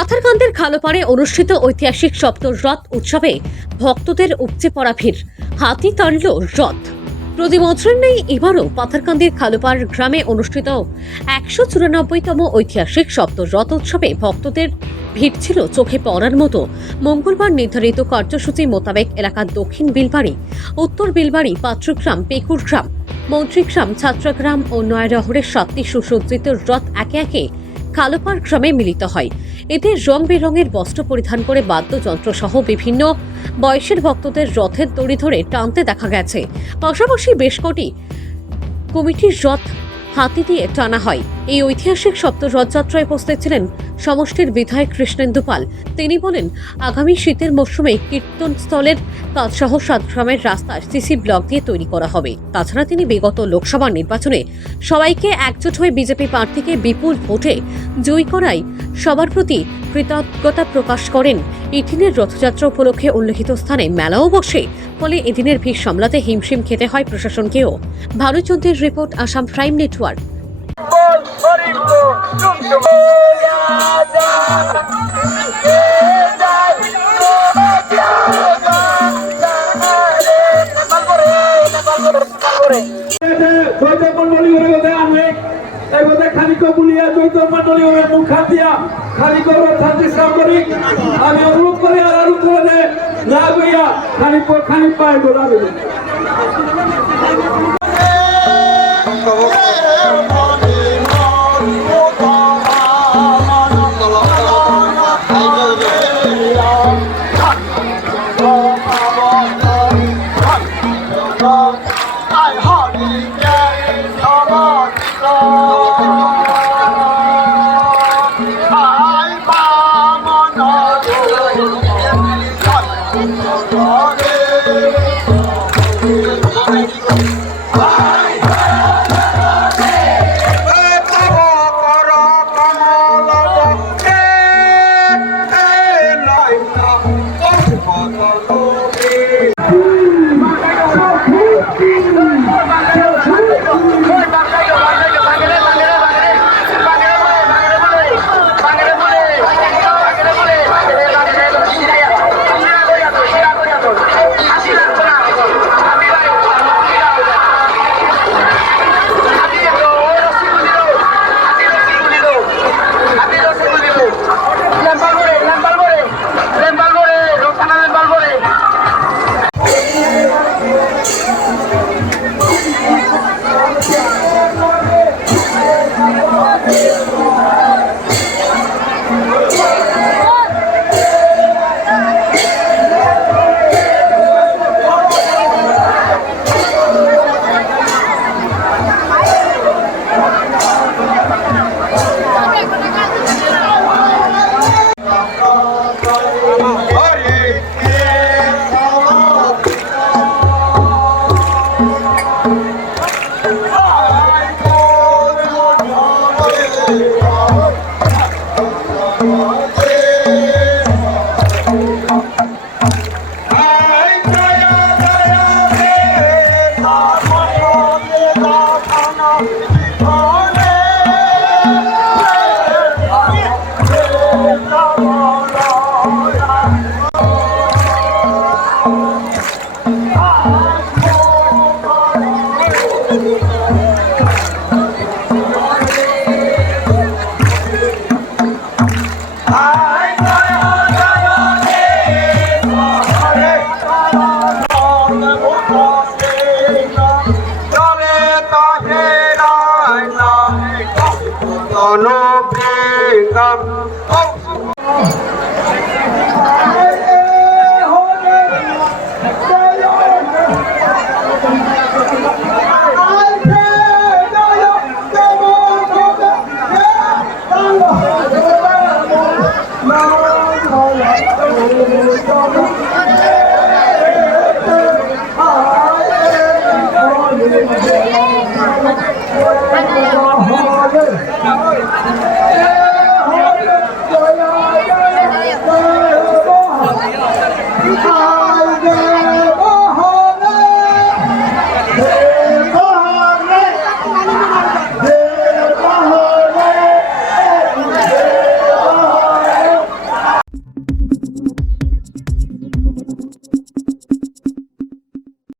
পাথারকান্দির খালোপাড়ে অনুষ্ঠিত ঐতিহাসিক সপ্তরথ উৎসবে ভক্তদের উপচে পড়া ভিড়, হাতি টানল রথ। প্রতি বছরের নেই এবারও পাথারকান্দির খালোপাড় গ্রামে অনুষ্ঠিত 194তম ঐতিহাসিক সপ্তরথ উৎসবে ভক্তদের ভিড় ছিল চোখে পড়ার মতো। মঙ্গলবার নির্ধারিত কার্যসূচি মোতাবেক এলাকার দক্ষিণ বিলবাড়ি, উত্তর বিলবাড়ি, পাত্রগ্রাম, পেকুরগ্রাম, মন্ত্রীগ্রাম, ছাত্রাগ্রাম ও নয়ারহরের 7টি সুসজ্জিত রথ একে একে খালোপাড় গ্রামে মিলিত হয়। এতে রং বেরঙের বস্ত্র পরিধান করে বাদ্যযন্ত্র সহ বিভিন্ন বয়সের ভক্তদের রথের দড়ি ধরে টানতে দেখা গেছে। পাশাপাশি বেশ কটি কমিটির রথ হাতি দিয়ে টানা হয়। এই ঐতিহাসিক সপ্তরথযাত্রায় উপস্থিত ছিলেন সমষ্টির বিধায়ক কৃষ্ণেন্দু পাল। তিনি বলেন, আগামী শীতের মরশুমে কীর্তনস্থলের কাজসহ 7 গ্রামের রাস্তা সিসি ব্লক দিয়ে তৈরি করা হবে। তাছাড়া তিনি বিগত লোকসভা নির্বাচনে সবাইকে একজোট হয়ে বিজেপি প্রার্থীকে বিপুল ভোটে জয়ী করায় সবার প্রতি কৃতজ্ঞতা প্রকাশ করেন। এদিনের রথযাত্রা উপলক্ষে উল্লেখিত স্থানে মেলাও বসে, ফলে এদিনের ভিড় সামলাতে হিমশিম খেতে হয় প্রশাসনকেও। ভানুচন্দ্রের রিপোর্ট, আসাম প্রাইম নেটওয়ার্ক। আমি অনুরোধ করি আর অনুরোধ করে না গইয়া খালি পায় গোলাবে Bye.